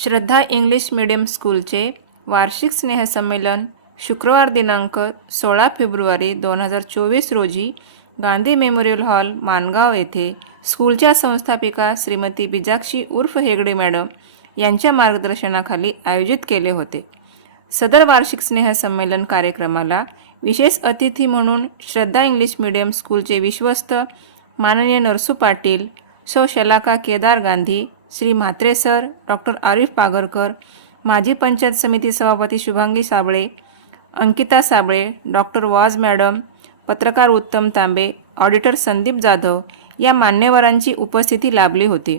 श्रद्धा English medium स्कूलचे वार्षिक स्नेहसंमेलन शुक्रवार दिनांक सोळा फेब्रुवारी दोन हजार चोवीस रोजी गांधी मेमोरियल हॉल मानगाव येथे स्कूलच्या संस्थापिका श्रीमती बिजाक्षी उर्फ हेगडे मॅडम यांच्या मार्गदर्शनाखाली आयोजित केले होते. सदर वार्षिक स्नेहसंमेलन कार्यक्रमाला विशेष अतिथी म्हणून श्रद्धा इंग्लिश मीडियम स्कूलचे विश्वस्त माननीय नरसू पाटील सौ शलाका केदार गांधी श्री म्हात्रे सर डॉक्टर आरिफ पागरकर माजी पंचायत समिती सभापती शुभांगी साबळे अंकिता साबळे डॉक्टर वाज मॅडम पत्रकार उत्तम तांबे ऑडिटर संदीप जाधव या मान्यवरांची उपस्थिती लाभली होती.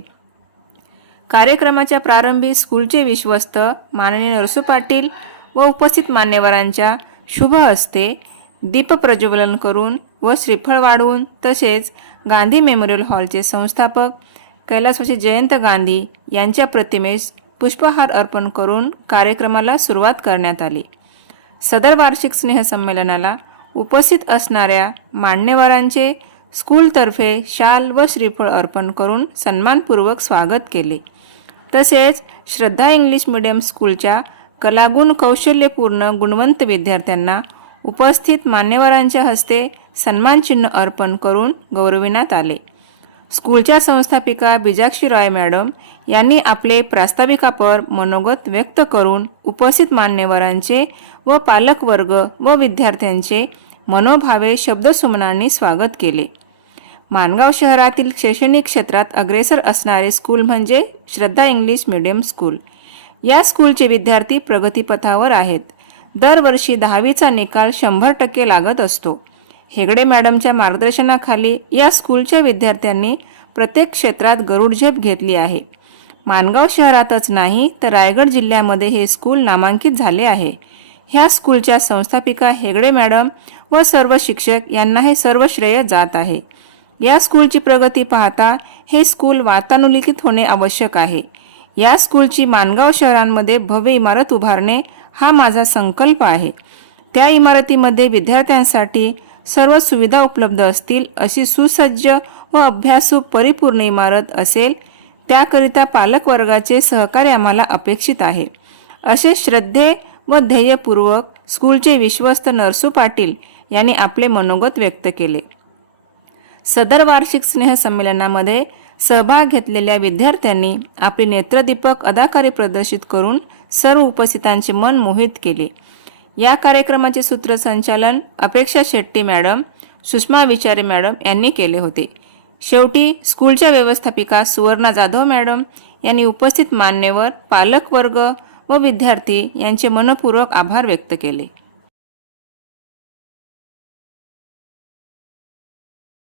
कार्यक्रमाच्या प्रारंभी स्कूलचे विश्वस्त माननीय नरसू पाटील व उपस्थित मान्यवरांच्या शुभ हस्ते दीपप्रज्वलन करून व श्रीफळ वाढवून तसेच गांधी मेमोरियल हॉलचे संस्थापक कैलासवासी जयंत गांधी यांच्या प्रतिमेस पुष्पहार अर्पण करून कार्यक्रमाला सुरुवात करण्यात आली. सदर वार्षिक स्नेहसंमेलनाला उपस्थित असणाऱ्या मान्यवरांचे स्कूलतर्फे शाल व श्रीफळ अर्पण करून सन्मानपूर्वक स्वागत केले. तसेच श्रद्धा इंग्लिश मीडियम स्कूलच्या कलागुण कौशल्यपूर्ण गुणवंत विद्यार्थ्यांना उपस्थित मान्यवरांच्या हस्ते सन्मानचिन्ह अर्पण करून गौरविण्यात आले. स्कूलच्या संस्थापिका बिजाक्षी रॉय मॅडम यांनी आपले प्रास्ताविकापर मनोगत व्यक्त करून उपस्थित मान्यवरांचे व पालकवर्ग व विद्यार्थ्यांचे मनोभावे शब्दसुमनांनी स्वागत केले. मानगाव शहरातील शैक्षणिक क्षेत्रात अग्रेसर असणारे स्कूल म्हणजे श्रद्धा इंग्लिश मीडियम स्कूल. या स्कूलचे विद्यार्थी प्रगतीपथावर आहेत. दरवर्षी दहावीचा निकाल शंभर टक्के लागत असतो. हेगडे मॅडमच्या मार्गदर्शनाखाली या स्कूलच्या विद्यार्थ्यांनी प्रत्येक क्षेत्रात गरुडझेप घेतली आहे. मानगाव शहरातच नाही तर रायगड जिल्ह्यामध्ये हे स्कूल नामांकित झाले आहे. ह्या स्कूलच्या संस्थापिका हेगडे मॅडम व सर्व शिक्षक यांना हे सर्व श्रेय जात आहे. या स्कूलची प्रगती पाहता हे स्कूल वातानुलिखित होणे आवश्यक आहे. या स्कूलची मानगाव शहरांमध्ये भव्य इमारत उभारणे हा माझा संकल्प आहे. त्या इमारतीमध्ये विद्यार्थ्यांसाठी सर्व सुविधा उपलब्ध असतील अशी सुसज्ज व अभ्यासू परिपूर्ण इमारत असेल त्याकरिता पालकवर्गाचे सहकार्य आम्हाला अपेक्षित आहे. असे श्रद्धे व ध्येयपूर्वक स्कूलचे विश्वस्त नरसू पाटील यांनी आपले मनोगत व्यक्त केले. सदर वार्षिक स्नेहसंमेलनामध्ये सहभाग घेतलेल्या विद्यार्थ्यांनी आपली नेत्रदीपक अदाकारी प्रदर्शित करून सर्व उपस्थितांचे मन मोहित केले. या कार्यक्रमाचे सूत्रसंचालन अपेक्षा शेट्टी मॅडम सुषमा विचारे मॅडम यांनी केले होते. शेवटी स्कूलच्या व्यवस्थापिका सुवर्णा जाधव मॅडम यांनी उपस्थित मान्यवर पालकवर्ग व विद्यार्थी यांचे मनपूर्वक आभार व्यक्त केले.